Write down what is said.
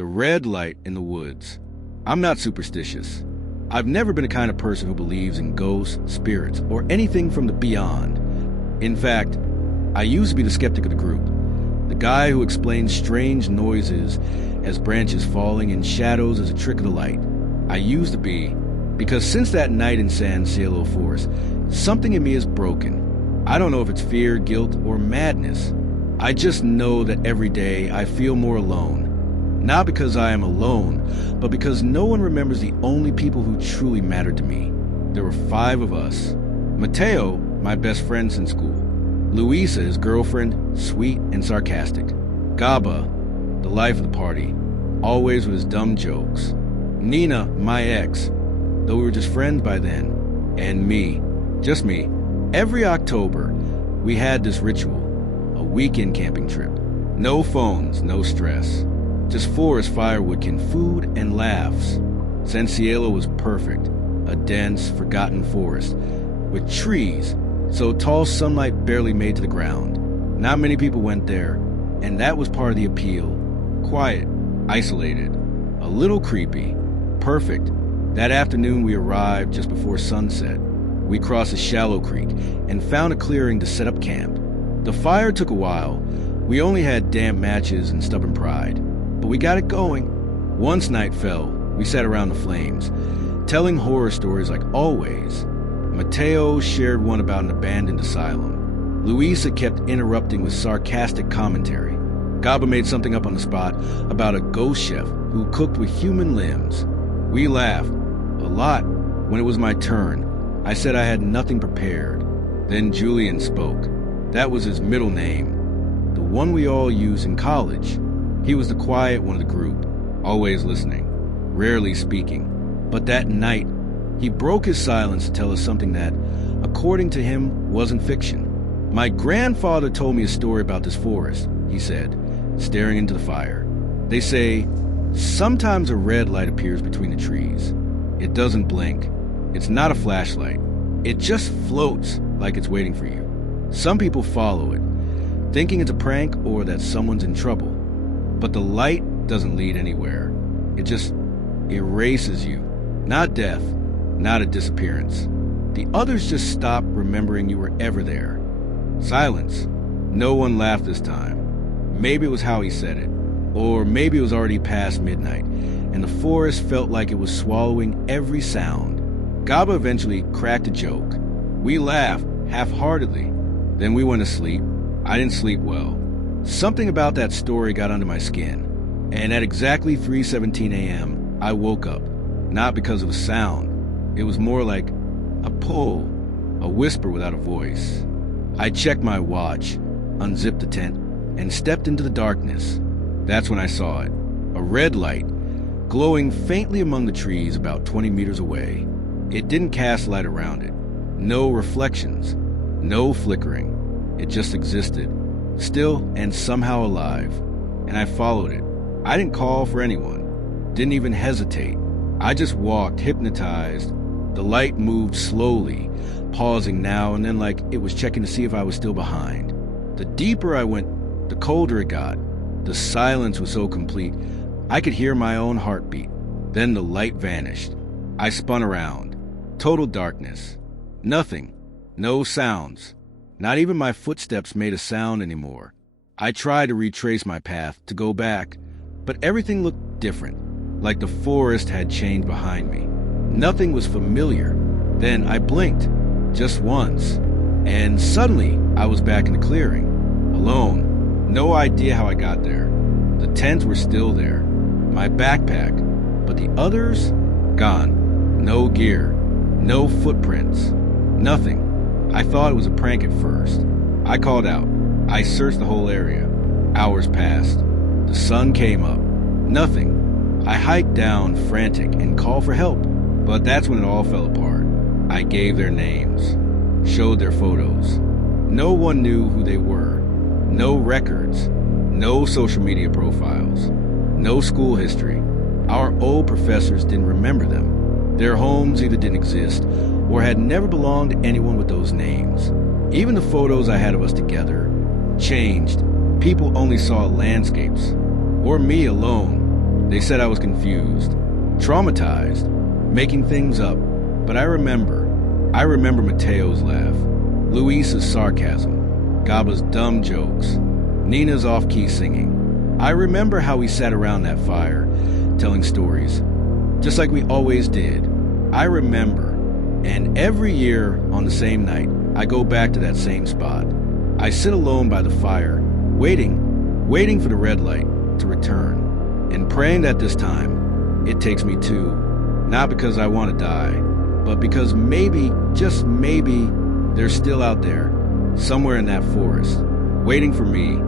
The red light in the woods. I'm not superstitious. I've never been the kind of person who believes in ghosts, spirits, or anything from the beyond. In fact, I used to be the skeptic of the group. The guy who explains strange noises as branches falling and shadows as a trick of the light. I used to be, because since that night in San Cielo Forest, something in me is broken. I don't know if it's fear, guilt, or madness. I just know that every day I feel more alone. Not because I am alone, but because no one remembers the only people who truly mattered to me. There were 5 of us. Mateo, my best friend since school. Luisa, his girlfriend, sweet and sarcastic. Gaba, the life of the party, always with his dumb jokes. Nina, my ex, though we were just friends by then. And me, just me. Every October, we had this ritual, a weekend camping trip. No phones, no stress. Just forest firewood, food, and laughs. San Cielo was perfect, a dense, forgotten forest, with trees so tall sunlight barely made to the ground. Not many people went there, and that was part of the appeal. Quiet, isolated, a little creepy, perfect. That afternoon we arrived just before sunset. We crossed a shallow creek and found a clearing to set up camp. The fire took a while. We only had damp matches and stubborn pride, but we got it going. Once night fell, we sat around the flames, telling horror stories like always. Mateo shared one about an abandoned asylum. Luisa kept interrupting with sarcastic commentary. Gaba made something up on the spot about a ghost chef who cooked with human limbs. We laughed, a lot. When it was my turn, I said I had nothing prepared. Then Julian spoke. That was his middle name, the one we all used in college. He was the quiet one of the group, always listening, rarely speaking. But that night, he broke his silence to tell us something that, according to him, wasn't fiction. My grandfather told me a story about this forest, he said, staring into the fire. They say, sometimes a red light appears between the trees. It doesn't blink. It's not a flashlight. It just floats like it's waiting for you. Some people follow it, thinking it's a prank or that someone's in trouble. But the light doesn't lead anywhere. It just erases you. Not death, not a disappearance. The others just stop remembering you were ever there. Silence. No one laughed this time. Maybe it was how he said it. Or maybe it was already past midnight, and the forest felt like it was swallowing every sound. Gaba eventually cracked a joke. We laughed, half-heartedly. Then we went to sleep. I didn't sleep well. Something about that story got under my skin. And at exactly 3:17 a.m., I woke up. Not because of a sound. It was more like a pull, a whisper without a voice. I checked my watch, unzipped the tent, and stepped into the darkness. That's when I saw it. A red light, glowing faintly among the trees about 20 meters away. It didn't cast light around it. No reflections. No flickering. It just existed, still and somehow alive. And I followed it. I didn't call for anyone. Didn't even hesitate. I just walked, hypnotized. The light moved slowly, pausing now and then like it was checking to see if I was still behind. The deeper I went, the colder it got. The silence was so complete, I could hear my own heartbeat. Then the light vanished. I spun around. Total darkness. Nothing. No sounds. Not even my footsteps made a sound anymore. I tried to retrace my path, to go back, but everything looked different, like the forest had changed behind me. Nothing was familiar. Then I blinked, just once, and suddenly I was back in the clearing, alone. No idea how I got there. The tents were still there, my backpack, but the others? Gone. No gear, no footprints, nothing. I thought it was a prank at first. I called out. I searched the whole area. Hours passed. The sun came up. Nothing. I hiked down, frantic, and called for help. But that's when it all fell apart. I gave their names, showed their photos. No one knew who they were. No records. No social media profiles. No school history. Our old professors didn't remember them. Their homes either didn't exist or had never belonged to anyone with those names. Even the photos I had of us together changed. People only saw landscapes. Or me alone. They said I was confused, traumatized, making things up. But I remember Mateo's laugh, Luis's sarcasm, Gaba's dumb jokes, Nina's off-key singing. I remember how we sat around that fire, telling stories, just like we always did. I remember, and every year on the same night, I go back to that same spot. I sit alone by the fire, waiting for the red light to return, and praying that this time, it takes me too, not because I want to die, but because maybe, just maybe, they're still out there, somewhere in that forest, waiting for me